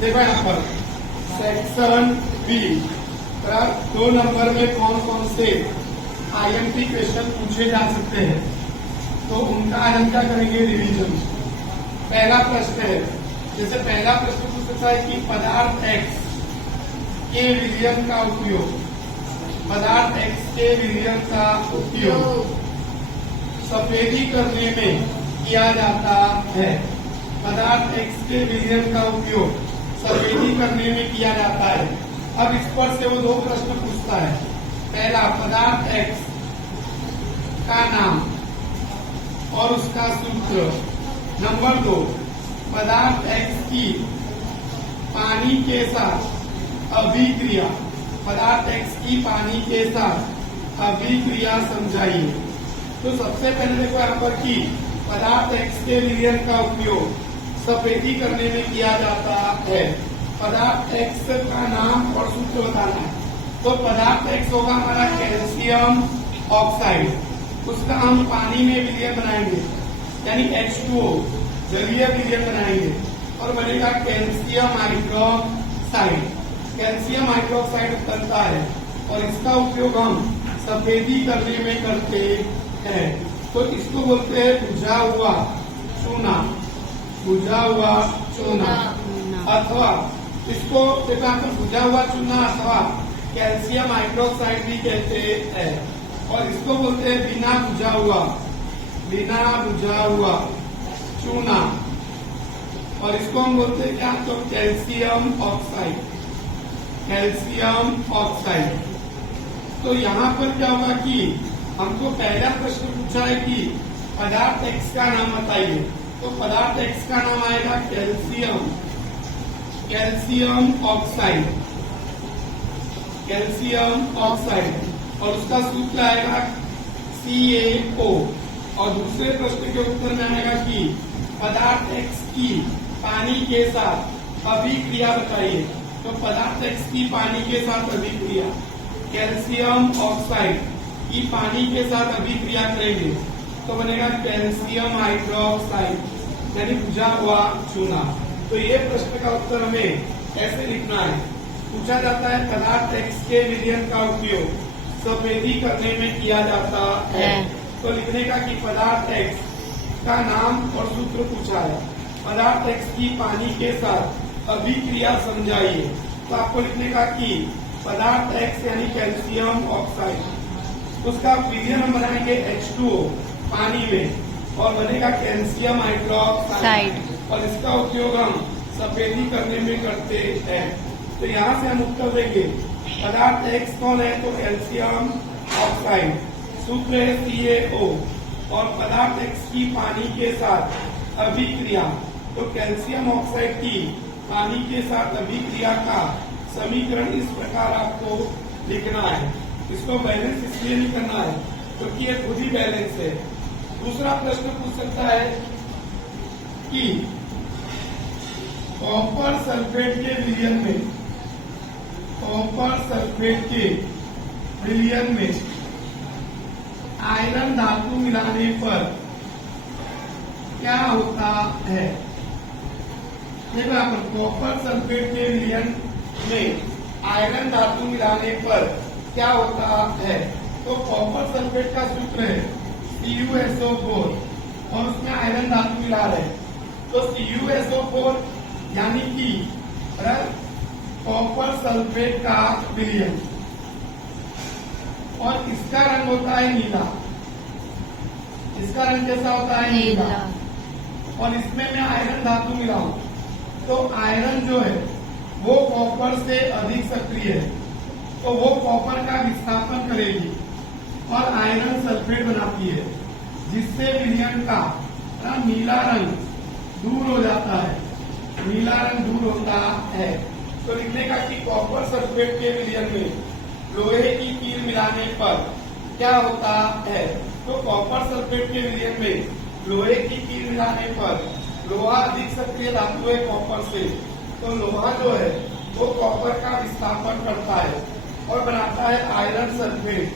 देखो यहाँ पर सेक्शन बी 2 नंबर में कौन कौन से आईएमपी क्वेश्चन पूछे जा सकते हैं, तो उनका आज हम क्या करेंगे, रिवीजन। पहला प्रश्न है, जैसे पहला प्रश्न पूछ सकता है कि पदार्थ एक्स के विलयन का उपयोग, पदार्थ एक्स के विलयन का उपयोग सफेदी करने में किया जाता है। पदार्थ एक्स के विलयन का उपयोग सफेदी करने में किया जाता है। अब इस पर से वो 2 प्रश्न पूछता है। पहला, पदार्थ एक्स का नाम और उसका सूत्र। नंबर 2, पदार्थ एक्स की पानी के साथ अभिक्रिया, पदार्थ एक्स की पानी के साथ अभिक्रिया समझाइए। तो सबसे पहले देखो यहाँ पर कि पदार्थ एक्स के विलयन का उपयोग सफेदी करने में किया जाता है। पदार्थ एक्स का नाम और सूत्र बताना है। तो पदार्थ एक्स होगा हमारा कैल्शियम ऑक्साइड, उसका हम पानी में विलयन बनाएंगे यानी H2O, जलीय विलयन बनाएंगे और बनेगा कैल्शियम हाइड्रोक्साइड। कैल्शियम हाइड्रोक्साइड बनता है और इसका उपयोग हम सफेदी करने में करते हैं। तो इसको बोलते हैं बुझा हुआ चूना, बुझा हुआ चूना, अथवा इसको देखा तो बुझा हुआ चूना अथवा कैल्शियम हाइड्रोक्साइड भी कहते हैं। और इसको बोलते हैं बिना बुझा हुआ चूना, और इसको हम बोलते हैं क्या, तो कैल्शियम ऑक्साइड, कैल्शियम ऑक्साइड। तो यहाँ पर क्या होगा कि हमको पहला प्रश्न पूछा है कि पदार्थ एक्स का नाम बताइए। तो पदार्थ एक्स का नाम आएगा कैल्शियम ऑक्साइड, कैल्शियम ऑक्साइड, और उसका सूत्र आएगा CaO। और दूसरे प्रश्न के उत्तर में आएगा कि पदार्थ एक्स की पानी के साथ अभिक्रिया बताइए। तो पदार्थ एक्स की पानी के साथ अभिक्रिया, कैल्शियम ऑक्साइड की पानी के साथ अभिक्रिया करेंगे तो बनेगा कैल्शियम हाइड्रोक्साइड यानी बुझा हुआ चूना। तो ये प्रश्न का उत्तर हमें ऐसे लिखना है। पूछा जाता है पदार्थ एक्स के विलयन का उपयोग सफेदी करने में किया जाता है। तो लिखने का कि पदार्थ एक्स का नाम और सूत्र पूछा है। पदार्थ एक्स की पानी के साथ अभिक्रिया समझाइए। तो आपको लिखने का कि पदार्थ एक्स यानी कैल्शियम ऑक्साइड, उसका विलयन हम बनाएंगे H2O पानी में और बनेगा कैल्शियम हाइड्रोक्साइड, और इसका उपयोग हम सफेदी करने में करते हैं। तो यहाँ से हम उत्तर देंगे पदार्थ एक्स कौन है, तो कैल्शियम ऑक्साइड, सूत्र है CaO, और पदार्थ एक्स की पानी के साथ अभिक्रिया, तो कैल्शियम ऑक्साइड की पानी के साथ अभिक्रिया का समीकरण इस प्रकार आपको लिखना है। इसको बैलेंस इसलिए नहीं करना है क्योंकि ये खुद ही बैलेंस है। दूसरा प्रश्न पूछ सकता है कि कॉपर सल्फेट के विलयन में, कॉपर सल्फेट के विलयन में आयरन धातु मिलाने पर क्या होता है। देखो यहाँ पर कॉपर सल्फेट के विलयन में आयरन धातु मिलाने पर क्या होता है। तो कॉपर सल्फेट का सूत्र है CuSO4 और उसमें आयरन धातु मिला रहे हैं। तो CuSO4 यानी कि कॉपर सल्फेट का विलयन, और इसका रंग होता है नीला, इसका रंग कैसा होता है, नीला, और इसमें मैं आयरन धातु मिलाऊं तो आयरन जो है वो कॉपर से अधिक सक्रिय है, तो वो कॉपर का विस्थापन करेगी और आयरन सल्फेट बनाती है, जिससे विलयन का नीला रंग दूर हो जाता है, नीला रंग दूर होता है। तो लिखने का कि कॉपर सल्फेट के विलयन में लोहे की कील मिलाने पर क्या होता है। तो कॉपर सल्फेट के विलयन में लोहे की कील मिलाने पर लोहा अधिक सक्रिय धातु है कॉपर से, तो लोहा जो है वो कॉपर का विस्थापन करता है और बनाता है आयरन सल्फेट,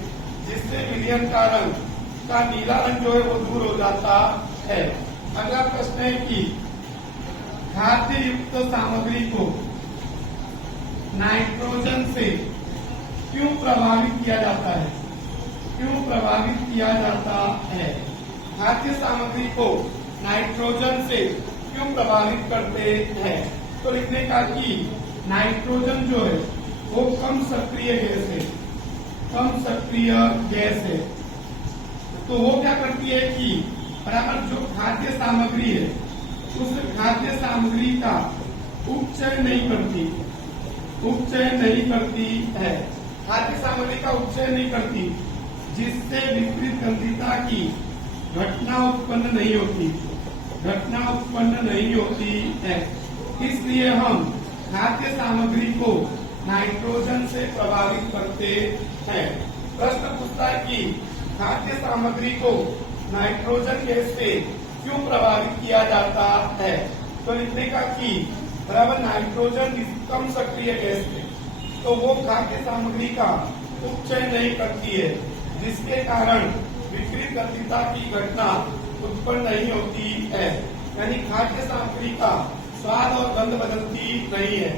जिससे विलयन का रंग का नीला रंग जो है वो दूर हो जाता है। अगला प्रश्न है कि खाद्य युक्त सामग्री को नाइट्रोजन से क्यों प्रभावित किया जाता है? क्यों प्रभावित किया जाता है? खाद्य सामग्री को नाइट्रोजन से क्यों प्रभावित करते हैं? तो लिखने का कि नाइट्रोजन जो है वो कम सक्रिय गैस है, कम सक्रिय गैस है। तो वो क्या करती है कि बराबर जो खाद्य सामग्री है उस खाद्य सामग्री का उपचय नहीं करती, उपचय नहीं करती है, खाद्य सामग्री का उपचय नहीं करती, जिससे विपरीत गंधिता की घटना उत्पन्न नहीं होती, घटना उत्पन्न नहीं होती है। इसलिए हम खाद्य सामग्री को नाइट्रोजन से प्रभावित करते हैं। प्रश्न पूछता है कि खाद्य सामग्री को नाइट्रोजन गैस से क्यों प्रभावित किया जाता है? तो लिखने का कि बराबर नाइट्रोजन कम सक्रिय गैस है, तो वो खाद्य सामग्री का उपचय नहीं करती है, जिसके कारण विपरीत गंधिता की घटना उत्पन्न नहीं होती है। यानी खाद्य सामग्री का स्वाद और गंध बदलती नहीं है,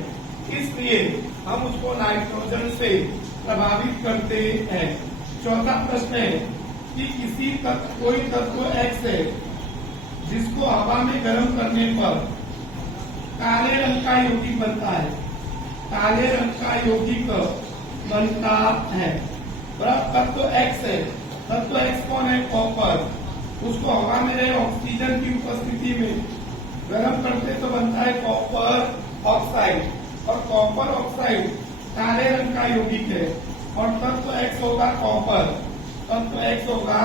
इसलिए हम उसको नाइट्रोजन से प्रभावित करते हैं। चौथा प्रश्न है कि किसी तत्व कोई तत्व X है जिसको हवा में गर्म करने पर काले रंग का यौगिक बनता है, काले रंग का यौगिक बनता है। तत्व X है, तत्व X कौन है? कॉपर। उसको हवा में रहे ऑक्सीजन की उपस्थिति में गर्म करते तो बनता है कॉपर ऑक्साइड, और कॉपर ऑक्साइड काले रंग का यौगिक है, और तत्व X होगा कॉपर, तत्व X होगा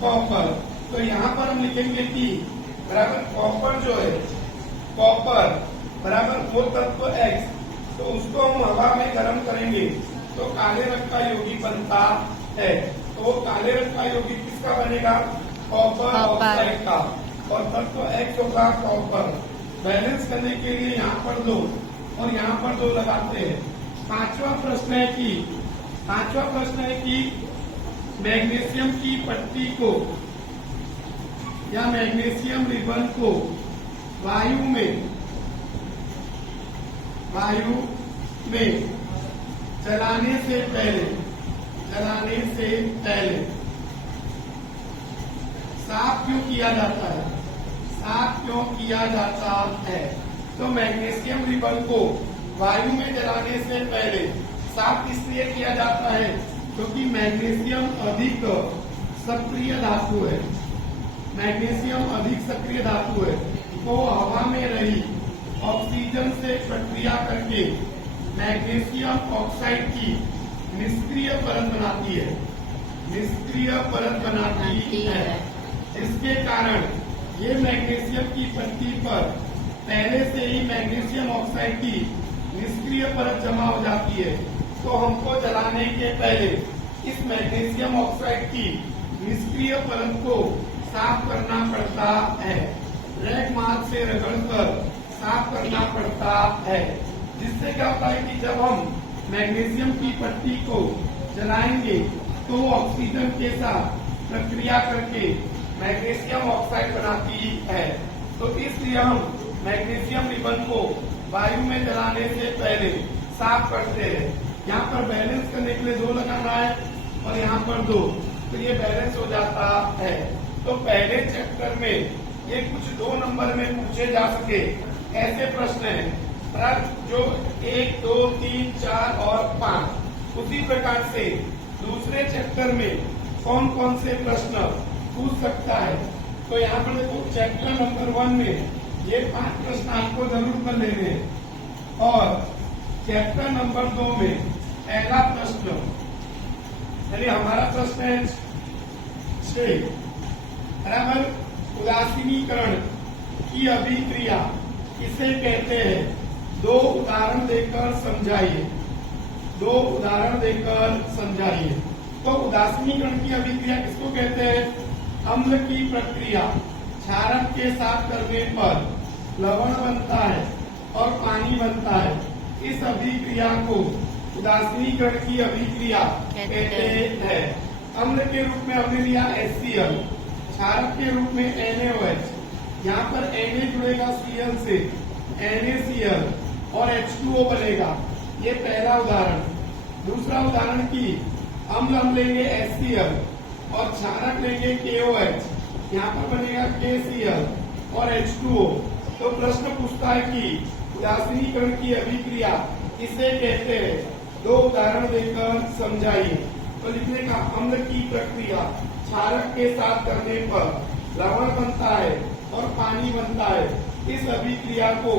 कॉपर। तो यहाँ पर हम लिखेंगे कि बराबर कॉपर जो है, कॉपर बराबर वो तत्व X, तो उसको हम हवा में गर्म करेंगे तो काले रंग का यौगिक बनता है। तो वो काले रंग का यौगिक किसका बनेगा? कॉपर ऑक्साइड का, और तत्व X होगा कॉपर। बैलेंस करने के लिए यहाँ पर 2 और यहाँ पर 2 लगाते हैं। पांचवा प्रश्न है कि मैग्नीशियम की पट्टी को या मैग्नीशियम रिबन को वायु में जलाने से पहले साफ क्यों किया जाता है? साफ क्यों किया जाता है? तो मैग्नीशियम रिबन को वायु में जलाने से पहले साफ इसलिए किया जाता है क्योंकि मैग्नीशियम अधिक सक्रिय धातु है, मैग्नीशियम अधिक सक्रिय धातु है। तो हवा में रही ऑक्सीजन से प्रक्रिया करके मैग्नीशियम ऑक्साइड की निष्क्रिय परत बनाती है, निष्क्रिय परत बनाती है। इसके कारण ये मैग्नीशियम की पट्टी पर पहले से ही मैग्नीशियम ऑक्साइड की निष्क्रिय परत जमा हो जाती है। तो हमको जलाने के पहले इस मैग्नीशियम ऑक्साइड की निष्क्रिय परत को साफ करना पड़ता है, रैक मार्क से रगड़कर साफ करना पड़ता है। जिससे क्या होता है कि जब हम मैग्नीशियम की पट्टी को जलाएंगे तो ऑक्सीजन के साथ प्रक्रिया करके मैग्नीशियम ऑक्साइड बनाती है। तो इसलिए हम मैग्नीशियम रिबन को वायु में जलाने से पहले साफ करते हैं। यहाँ पर बैलेंस करने के लिए 2 लगाना है और यहाँ पर 2, तो ये बैलेंस हो जाता है। तो पहले चैप्टर में ये कुछ 2 नंबर में पूछे जा सके ऐसे प्रश्न हैं, पर जो 1, 2, 3, 4 और 5, उसी प्रकार से दूसरे चैप्टर में कौन कौन से प्रश्न पूछ सकता है। तो यहाँ पर देखो चैप्टर नंबर 1 में ये 5 प्रश्न आपको जरूर कर लेने हैं, और चैप्टर नंबर 2 में पहला प्रश्न यानी हमारा प्रश्न है 6 बराबर उदासीनीकरण की अभिक्रिया किसे कहते हैं? 2 उदाहरण देकर समझाइए, 2 उदाहरण देकर समझाइए। तो उदासीनीकरण की अभिक्रिया किसको कहते हैं? अम्ल की प्रक्रिया क्षारक के साथ करने पर लवण बनता है और पानी बनता है। इस अभिक्रिया को उदासीनीकरण की अभिक्रिया कहते हैं। अम्ल के रूप में हमने लिया HCl, क्षारक के रूप में NaOH, यहाँ पर Na जुड़ेगा Cl से NaCl और H2O बनेगा। ये पहला उदाहरण। दूसरा उदाहरण की अम्ल हम लेंगे HCl और क्षारक लेंगे KOH, यहाँ पर बनेगा KCl और H2O। तो प्रश्न पूछता है कि उदासीनीकरण की अभिक्रिया किसे कहते हैं, दो उदाहरण देकर समझाइए। तो लिखने का अम्ल की प्रक्रिया क्षारक के साथ करने पर लवण बनता है और पानी बनता है, इस अभिक्रिया को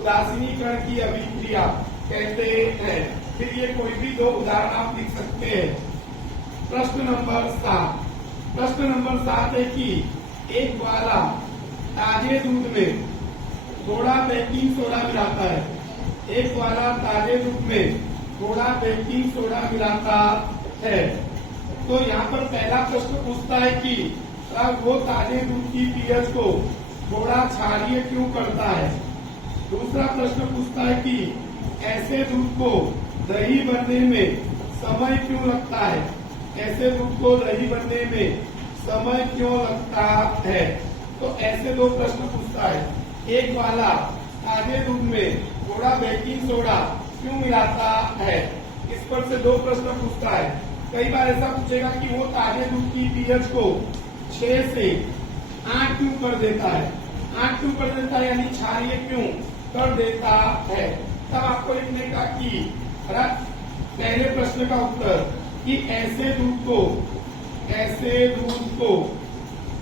उदासीनीकरण की अभिक्रिया कहते हैं। फिर ये कोई भी दो उदाहरण आप लिख सकते हैं। प्रश्न नंबर 7। प्रश्न नंबर 7 है कि एक ग्वाला ताजे दूध में थोड़ा बेकिंग सोडा मिलाता है। एक ग्वाला ताजे दूध में थोड़ा बेकिंग सोडा मिलाता है। तो यहाँ पर पहला प्रश्न पूछता है कि वो ताजे दूध की पीएच को थोड़ा क्षारीय क्यों करता है। दूसरा प्रश्न पूछता है कि ऐसे दूध को दही बनने में समय क्यों लगता है। ऐसे दूध को दही बनने में समय क्यों लगता है। तो ऐसे दो प्रश्न पूछता है। एक वाला ताजे दूध में थोड़ा बेकिंग सोडा क्यों मिलाता है, इस पर से दो प्रश्न पूछता है। कई बार ऐसा पूछेगा कि वो ताजे दूध की पीएच को 6 से 8 क्यों कर देता है। 8 क्यों कर देता है यानी क्षारीय क्यों कर देता है। तब आपको लिखने का कि पहले प्रश्न का उत्तर कि ऐसे दूध को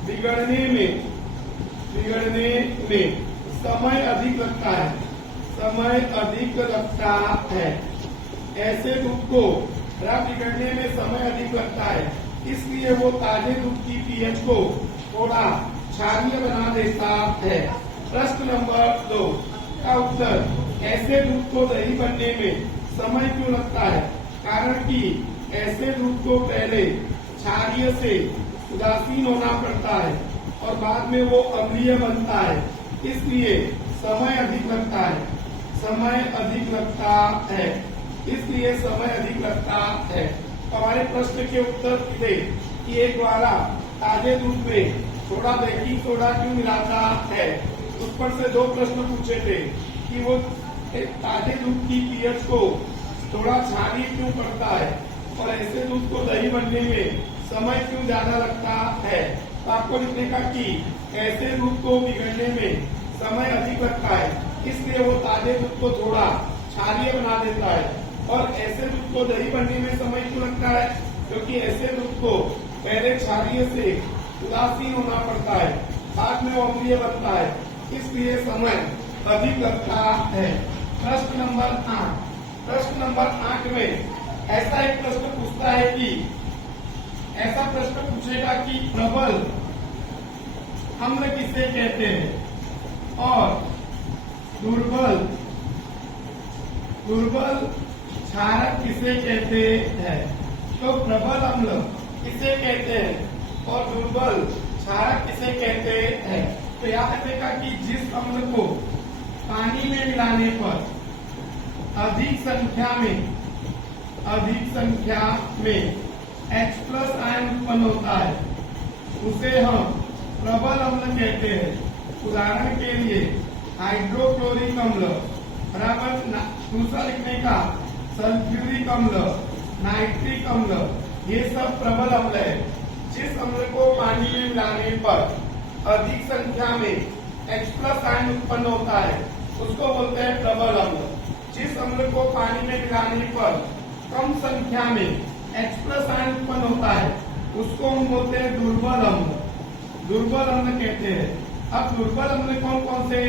बिगड़ने में समय अधिक लगता है। समय अधिक लगता है। ऐसे दूध को बिगड़ने में समय अधिक लगता है, इसलिए वो ताजे दूध की पीएच को थोड़ा क्षारीय बना देता है। प्रश्न नंबर 2 का उत्तर ऐसे दूध को दही बनने में समय क्यों लगता है। कारण कि ऐसे दूध को पहले क्षारीय से उदासीन होना पड़ता है और बाद में वो अम्लीय बनता है, इसलिए समय अधिक लगता है। समय अधिक लगता है, इसलिए समय अधिक लगता है। हमारे प्रश्न के उत्तर थे कि एक ग्वाला ताजे दूध में थोड़ा बेकिंग सोडा क्यों मिलाता है। उस पर से दो प्रश्न पूछे थे कि वो ताजे दूध की पीएच को थोड़ा क्षारीय क्यों करता है और ऐसे दूध को दही बनने में समय क्यों ज्यादा लगता है। तो आपको लिखने का कि ऐसे दूध को बिगड़ने में समय अधिक लगता है, इसलिए वो ताजे दूध को थोड़ा क्षारीय बना देता है। और ऐसे दूध को दही बनने में समय क्यों लगता है, क्योंकि ऐसे दूध को पहले क्षारीय से उदासीन होना पड़ता है, बाद में वो अम्लीय बनता है, इसलिए समय अधिक लगता है। प्रश्न नंबर 8। प्रश्न नंबर 8 में ऐसा एक प्रश्न पूछता है कि ऐसा प्रश्न पूछेगा कि प्रबल अम्ल किसे कहते हैं और दुर्बल क्षारक किसे कहते हैं। तो प्रबल अम्ल किसे कहते हैं और दुर्बल क्षारक किसे कहते हैं। तो याद रखिएगा कि जिस अम्ल को पानी में मिलाने पर अधिक संख्या में H+ आयन उत्पन्न होता है, उसे हम प्रबल अम्ल कहते हैं। उदाहरण के लिए हाइड्रोक्लोरिक अम्ल बराबर दूसरा लिखने का सल्फ्यूरिक अम्ल, नाइट्रिक अम्ल, ये सब प्रबल अम्ल है। जिस अम्ल को पानी में मिलाने पर अधिक संख्या में H+ आयन उत्पन्न होता है उसको बोलते हैं प्रबल अम्ल। जिस अम्ल को पानी में मिलाने पर कम संख्या में H+ आयन उत्पन्न होता है उसको हम बोलते हैं दुर्बल अम्ल। दुर्बल अम्ल कहते हैं। अब दुर्बल अम्ल कौन कौन से,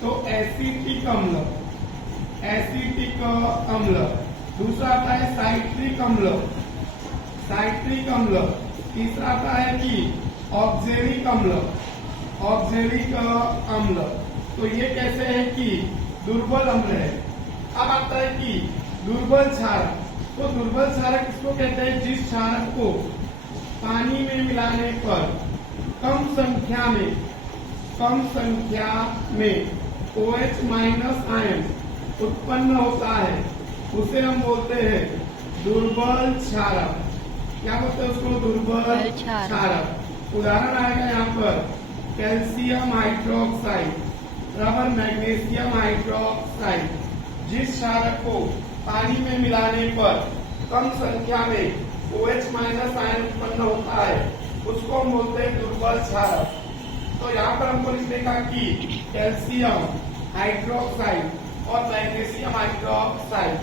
तो एसिटिक अम्ल, दूसरा आता है साइट्रिक अम्ल, तीसरा आता है कि ऑक्जेलिक अम्ल। तो ये कैसे है कि दुर्बल अम्ल है। अब आता है कि दुर्बल क्षारक। तो दुर्बल क्षारक किसको कहते हैं, जिस क्षारक को पानी में मिलाने पर कम संख्या में OH- आयन उत्पन्न होता है उसे हम बोलते हैं दुर्बल क्षारक। क्या बोलते हैं उसको, दुर्बल क्षारक। उदाहरण आएगा यहाँ पर कैल्शियम हाइड्रोक्साइड बराबर मैग्नीशियम हाइड्रोक्साइड। जिस क्षारक को पानी में मिलाने पर कम संख्या में OH माइनस आयन उत्पन्न होता है उसको हम बोलते हैं दुर्बल क्षारक। तो यहाँ पर हमको लिखने का कि कैल्शियम हाइड्रोक्साइड और मैग्नीशियम हाइड्रोक्साइड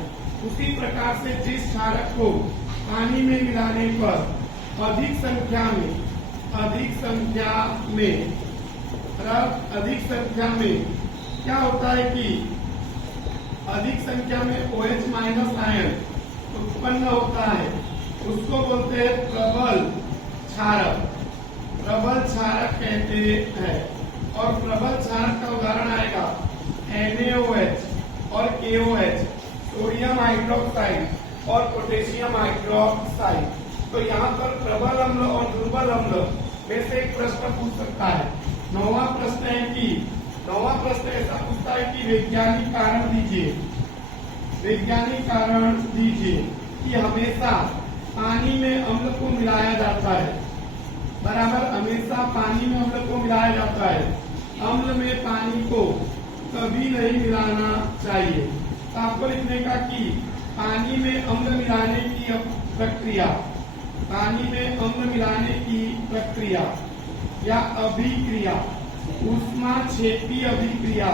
उसी प्रकार से जिस क्षारक को पानी में मिलाने पर अधिक संख्या में क्या होता है कि अधिक संख्या में OH माइनस आयन उत्पन्न होता है उसको बोलते हैं प्रबल क्षारक। प्रबल क्षारक कहते हैं और प्रबल क्षारक का उदाहरण आएगा NaOH और KOH, सोडियम हाइड्रोक्साइड और पोटेशियम हाइड्रोक्साइड। तो यहाँ पर प्रबल अम्ल और दुर्बल अम्ल में से एक प्रश्न पूछ सकता है। नौवां प्रश्न ऐसा पूछता है कि वैज्ञानिक कारण दीजिए कि हमेशा पानी में अम्ल को मिलाया जाता है, बराबर, हमेशा पानी में अम्ल को मिलाया जाता है, अम्ल में पानी को कभी नहीं मिलाना चाहिए। तो आपको लिखने का कि पानी में अम्ल मिलाने की प्रक्रिया या अभिक्रिया ऊष्माक्षेपी अभिक्रिया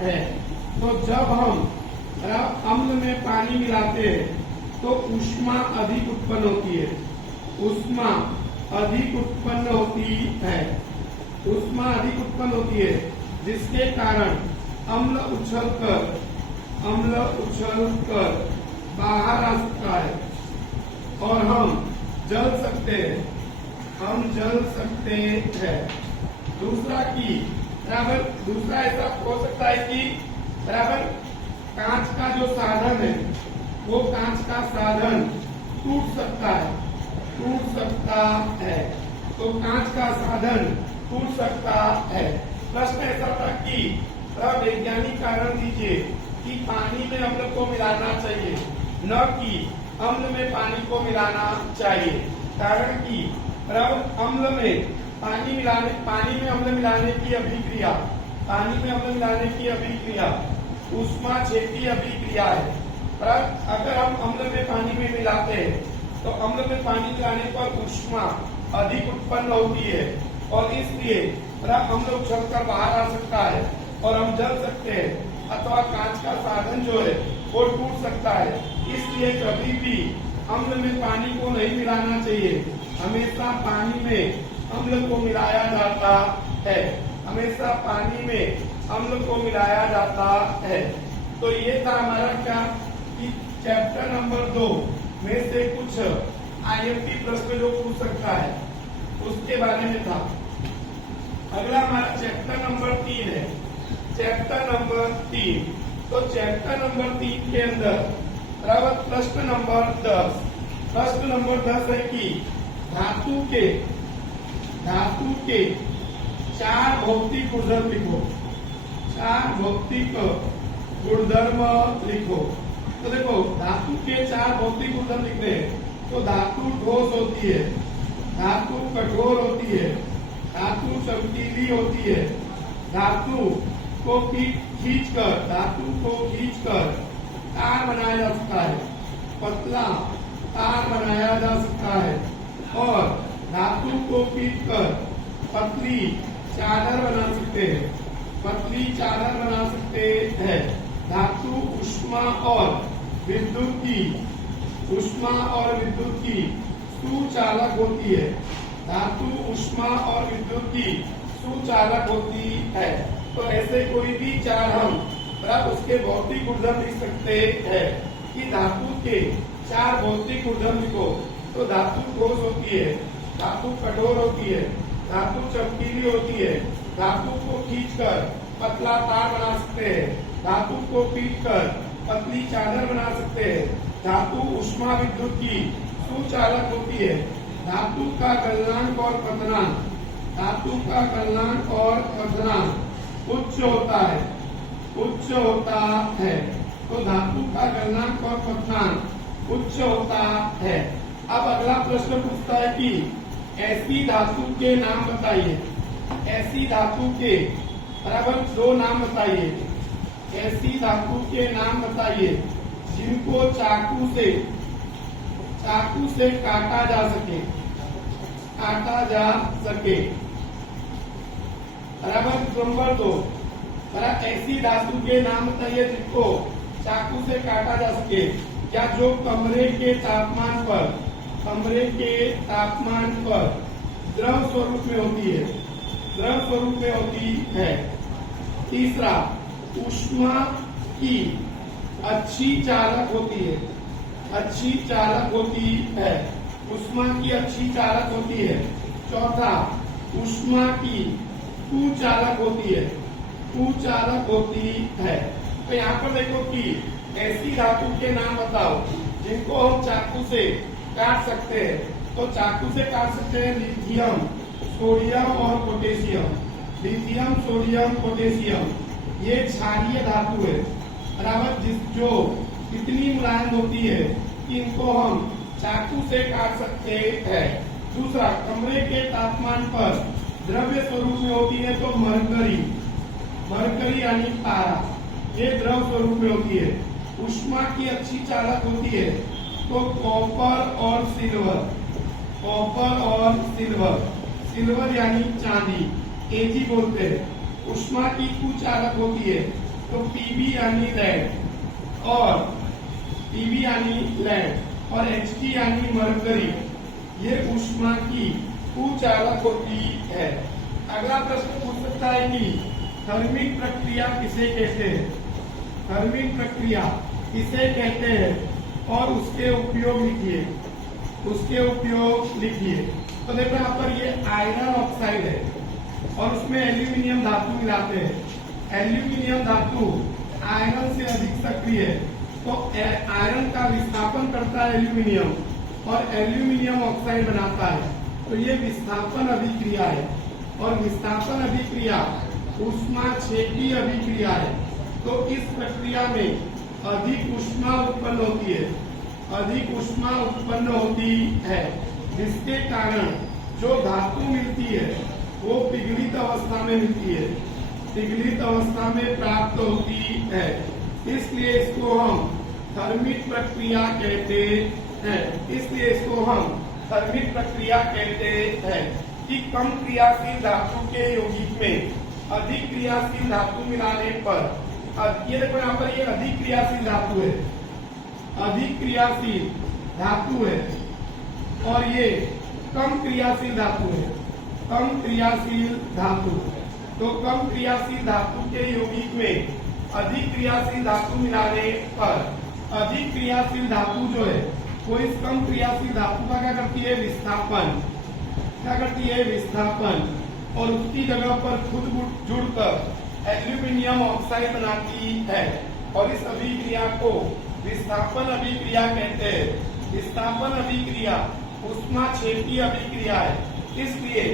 है। तो जब हम अम्ल में पानी मिलाते हैं तो ऊष्मा अधिक उत्पन्न होती है जिसके कारण अम्ल उछलकर बाहर आ सकता है और हम जल सकते हैं। दूसरा ऐसा हो सकता है कि कांच का जो साधन है वो कांच का साधन टूट सकता है। तो कांच का साधन टूट सकता है। प्रश्न ऐसा था कि वैज्ञानिक कारण दीजिए कि पानी में अम्ल को मिलाना चाहिए, न कि अम्ल में पानी को मिलाना चाहिए। कारण कि अम्ल में पानी में अम्ल मिलाने की अभिक्रिया ऊष्माक्षेपी अभिक्रिया है। पर अगर हम अम्ल में पानी में मिलाते हैं तो अम्ल में पानी मिलाने पर ऊष्मा अधिक उत्पन्न होती है और इसलिए अम्ल उछलकर बाहर आ सकता है और हम जल सकते हैं अथवा कांच का साधन जो है वो टूट सकता है। इसलिए कभी भी अम्ल में पानी को नहीं मिलाना चाहिए, हमेशा पानी में अम्ल को मिलाया जाता है। तो ये था हमारा क्या कि चैप्टर नंबर 2 में से कुछ IMP प्रश्न जो पूछ सकता है उसके बारे में था। अगला हमारा चैप्टर नंबर 3 है। चैप्टर नंबर 3, तो चैप्टर नंबर 3 के अंदर प्रश्न नंबर 10 है कि धातु के 4 भौतिक गुणधर्म लिखो। तो देखो धातु के 4 भौतिक गुणधर्म लिखने हैं। तो धातु ठोस होती है, धातु कठोर होती है, धातु चमकीली होती है, धातु को खींचकर तार बनाया जा सकता है, पतला तार बनाया जा सकता है और धातु को पीटकर पतली चादर बना सकते हैं। धातु ऊष्मा और विद्युत की सुचालक होती है। धातु ऊष्मा और विद्युत की सुचालक होती है। तो ऐसे कोई भी 4 हम उसके भौतिक गुणधर्म लिख सकते हैं कि धातु के 4 भौतिक गुणधर्म लिखो। तो धातु ठोस होती है, धातु कठोर होती है, धातु चमकीली होती है, धातु को खींचकर पतला तार बना सकते हैं, धातु को पीटकर पतली चादर बना सकते हैं, धातु ऊष्मा विद्युत की सुचालक होती है, धातु का गलनांक और पतनांक उच्च होता है। तो धातु का गलनांक और पतनांक उच्च होता है। अब अगला प्रश्न पूछता है कि ऐसी धातु के नाम बताइए। ऐसी धातु के 2 नाम बताइए। ऐसी धातु के नाम बताइए जिनको चाकू से काटा जा सके। बराबर। नंबर 2, ऐसी धातु के नाम बताइए जिनको चाकू से काटा जा सके या जो कमरे के तापमान पर द्रव स्वरूप में होती है। तीसरा, ऊष्मा की अच्छी चालक होती है। चौथा, ऊष्मा की कुचालक होती है। तो यहाँ पर देखो कि ऐसी धातु के नाम बताओ जिनको हम चाकू से काट सकते हैं। तो चाकू से काट सकते हैं लिथियम, सोडियम और पोटेशियम। ये क्षारीय धातु है। बराबर। जो इतनी मुलायम होती है कि इनको हम चाकू से काट सकते हैं। दूसरा, कमरे के तापमान पर द्रव्य स्वरूप में होती है। तो मरकरी यानी पारा, ये द्रव स्वरूप में होती है। ऊष्मा की अच्छी चालक होती है। तो कॉपर और सिल्वर यानी चांदी, एजी बोलते हैं। ऊष्मा की कुचालक होती है। तो पीबी यानी लेड और एचटी यानी मरकरी, ये ऊष्मा की कुचालक होती है। अगला प्रश्न पूछ सकता है कि थर्मिक प्रक्रिया किसे कहते हैं और उसके उपयोग लिखिए। तो देखो यहाँ पर ये आयरन ऑक्साइड है और उसमें एल्यूमिनियम धातु मिलाते हैं। एल्यूमिनियम धातु आयरन से अधिक सक्रिय है। तो आयरन का विस्थापन करता है एल्यूमिनियम और एल्यूमिनियम ऑक्साइड बनाता है। तो ये विस्थापन अभिक्रिया है और विस्थापन अभिक्रिया ऊष्माक्षेपी अभिक्रिया है। तो इस प्रक्रिया में अधिक ऊष्मा उत्पन्न होती है, जिसके कारण जो धातु मिलती है वो पिघलित अवस्था में प्राप्त होती है। इसलिए इसको हम थर्मिक प्रक्रिया कहते हैं कि कम क्रियाशील धातु के यौगिक में अधिक क्रियाशील धातु मिलाने पर, ये देखो यहाँ पर ये अधिक क्रियाशील धातु है और ये कम क्रियाशील धातु। तो कम क्रियाशील धातु के यौगिक में अधिक क्रियाशील धातु मिलाने पर अधिक क्रियाशील धातु जो है वो इस कम क्रियाशील धातु का क्या करती है विस्थापन और उसकी जगह पर खुद जुड़कर एल्यूमिनियम ऑक्साइड बनाती है और इस अभिक्रिया को विस्थापन अभिक्रिया कहते हैं। विस्थापन अभिक्रिया ऊष्माक्षेपी अभिक्रिया है, इसलिए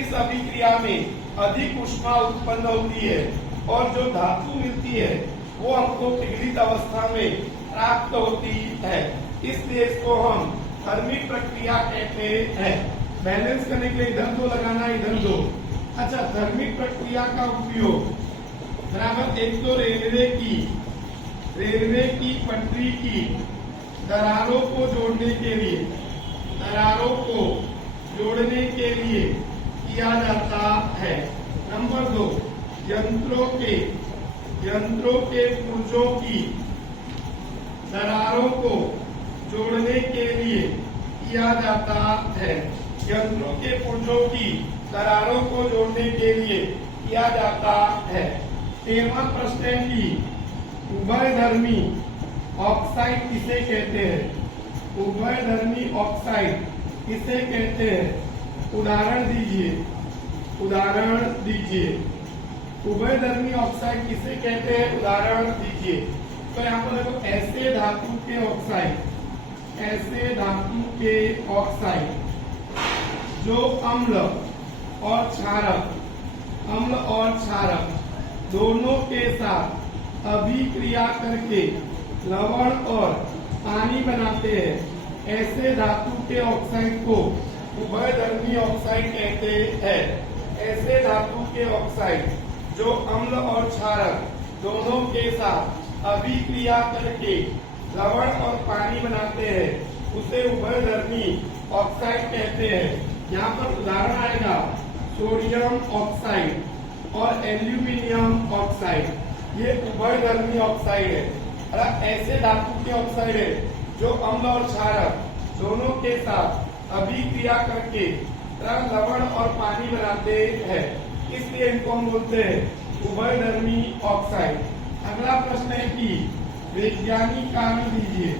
इस अभिक्रिया में अधिक ऊष्मा उत्पन्न होती है और जो धातु मिलती है वो हमको पिघलित अवस्था में प्राप्त होती है। इसलिए इसको हम थर्मिक प्रक्रिया कहते हैं। बैलेंस करने के लिए इधर 2 लगाना, इधर 2। अच्छा, थर्मिक प्रक्रिया का उपयोग बराबर। एक तो रेलवे की पटरी की दरारों को जोड़ने के लिए किया जाता है। नंबर 2, यंत्रों के पुर्जों की दरारों को जोड़ने के लिए किया जाता है। यंत्रों के पुर्जों की दरारों को जोड़ने के लिए किया जाता है। 13वां प्रश्न है कि उभयधर्मी ऑक्साइड किसे कहते हैं? उभयधर्मी ऑक्साइड किसे कहते हैं? उदाहरण दीजिए। उभयधर्मी ऑक्साइड किसे कहते हैं? उदाहरण दीजिए। तो यहाँ पर देखो, ऐसे धातु के ऑक्साइड जो अम्ल और क्षारक दोनों के साथ अभिक्रिया करके लवण और पानी बनाते हैं, ऐसे धातु के ऑक्साइड को उभयधर्मी ऑक्साइड कहते हैं। ऐसे धातु के ऑक्साइड जो अम्ल और क्षारक दोनों के साथ अभिक्रिया करके लवण और पानी बनाते हैं उसे उभयधर्मी ऑक्साइड कहते हैं। यहाँ पर उदाहरण आएगा सोडियम ऑक्साइड और एल्यूमिनियम ऑक्साइड। ये उभयधर्मी ऑक्साइड है। ऐसे धातु के ऑक्साइड है जो अम्ल और क्षारक दोनों के साथ अभिक्रिया करके लवण और पानी बनाते हैं, इसलिए इनको हम बोलते हैं उभयधर्मी ऑक्साइड। अगला प्रश्न है कि वैज्ञानिक कारण दीजिए।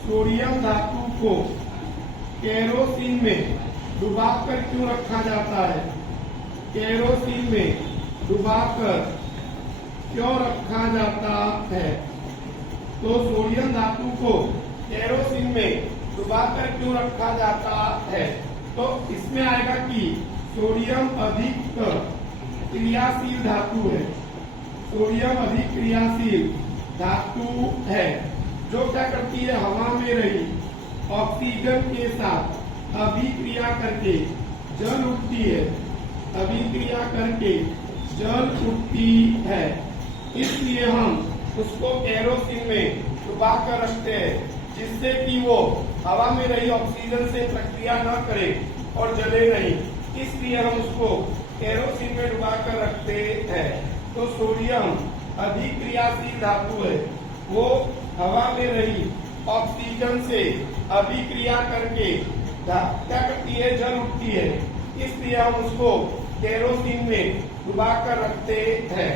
सोडियम धातु को केरोसिन में डुबाकर क्यों रखा जाता है? केरोसिन में डुबाकर क्यों रखा जाता है? तो सोडियम धातु को केरोसिन में डुबाकर क्यों रखा जाता है? तो इसमें आएगा कि सोडियम अधिक क्रियाशील धातु है। सोडियम अधिक क्रियाशील धातु है जो क्या करती है, हवा में रही ऑक्सीजन के साथ अभिक्रिया करके जल उठती है। अभिक्रिया करके जल उठती है, इसलिए हम उसको केरोसिन में डुबा कर रखते हैं जिससे कि वो हवा में रही ऑक्सीजन से प्रक्रिया न करे और जले नहीं। इसलिए हम उसको केरोसिन में डुबा कर रखते हैं। तो सोडियम अधिक क्रियाशील धातु है, वो हवा में रही ऑक्सीजन से अभिक्रिया करके क्या करती है, जल उठती है। इसलिए हम उसको केरोसिन में डुबा कर रखते हैं।